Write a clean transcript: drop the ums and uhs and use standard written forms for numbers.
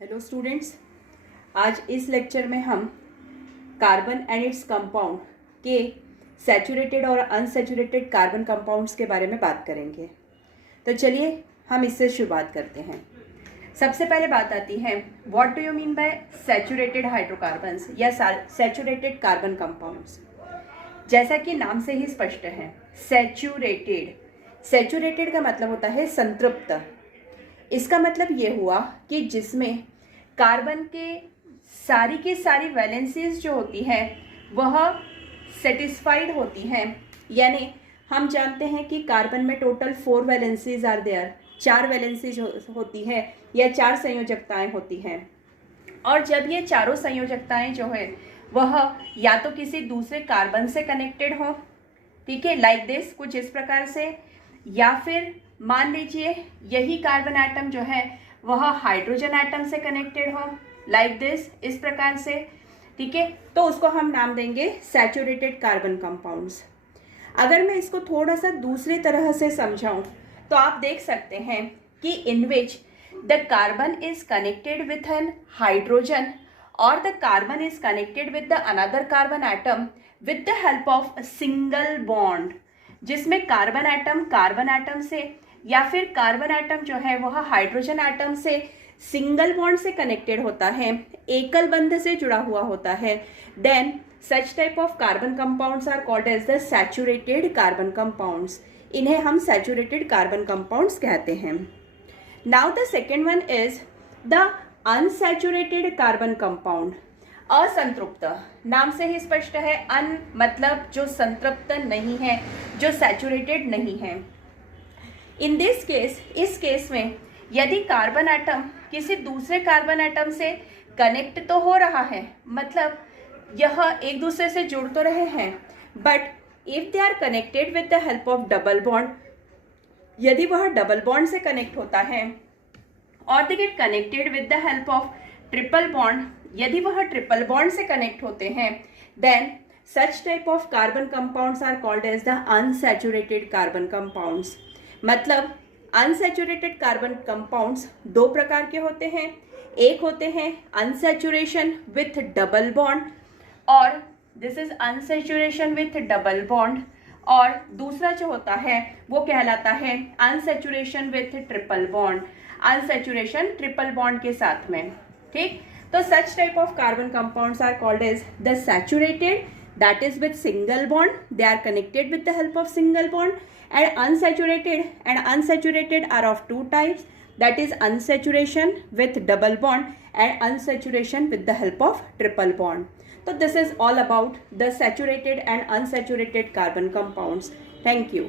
Hello students, आज इस lecture में हम कार्बन एंड इट्स कंपाउंड के सैचुरेटेड और अनसैचुरेटेड कार्बन कंपाउंड्स के बारे में बात करेंगे। तो चलिए हम इससे शुरुआत करते हैं। सबसे पहले बात आती है, what do you mean by saturated hydrocarbons या सैचुरेटेड कार्बन कंपाउंड्स। जैसा कि नाम से ही स्पष्ट है, सैचुरेटेड का मतलब होता है संतृप्त। इसका मतलब ये हुआ कि जिसमें कार्बन के सारी वैलेंसीज जो होती है वह सेटिस्फाइड होती हैं। यानी हम जानते हैं कि कार्बन में total 4 valencies are there, 4 valencies होती है या 4 संयोजकताएं होती हैं। और जब ये चारों संयोजकताएं जो है वह या तो किसी दूसरे कार्बन से कनेक्टेड हो, ठीक है, लाइक दिस, कुछ इस प्रकार से, या फिर मान लीजिए यही कार्बन एटम जो है वह हाइड्रोजन एटम से कनेक्टेड हो, लाइक दिस, इस प्रकार से, ठीक है, तो उसको हम नाम देंगे सैचुरेटेड कार्बन कंपाउंड्स। अगर मैं इसको थोड़ा सा दूसरी तरह से समझाऊं तो आप देख सकते हैं कि in which the carbon is connected with an hydrogen और the carbon is connected with the another carbon atom with the help of single bond, जिसमें कार्बन एटम से या फिर कार्बन एटम जो है वह हाइड्रोजन एटम से सिंगल बॉन्ड से कनेक्टेड होता है, एकल बंध से जुड़ा हुआ होता है, then such type of carbon compounds are called as the saturated carbon compounds. इन्हें हम सैचुरेटेड कार्बन कंपाउंड्स कहते हैं। Now the second one is the unsaturated carbon compound. असंतृप्त, नाम से ही स्पष्ट है, अन मतलब जो संतृप्त नहीं है, जो सैचुरेटेड नहीं है। इन दिस केस, इस केस में यदि कार्बन एटम किसी दूसरे कार्बन एटम से कनेक्ट तो हो रहा है, मतलब यह एक दूसरे से जुड़ तो रहे हैं, but if they are connected with the help of double bond, यदि वह डबल बॉन्ड से कनेक्ट होता है, और they get connected with the help of triple bond, यदि वह ट्रिपल बॉन्ड से कनेक्ट होते हैं, then such type of carbon compounds are called as the unsaturated carbon compounds. मतलब अनसैचुरेटेड कार्बन कंपाउंड्स 2 प्रकार के होते हैं। एक होते हैं अनसैचुरेशन विथ डबल बॉन्ड, और this is unsaturation with double bond, और दूसरा जो होता है वो कहलाता है unsaturation with triple bond, unsaturation triple bond के साथ में, ठीक। तो such type of carbon compounds are called as the saturated, that is with single bond, they are connected with the help of single bond, and unsaturated are of 2 types, that is unsaturation with double bond and unsaturation with the help of triple bond. So this is all about the saturated and unsaturated carbon compounds. Thank you.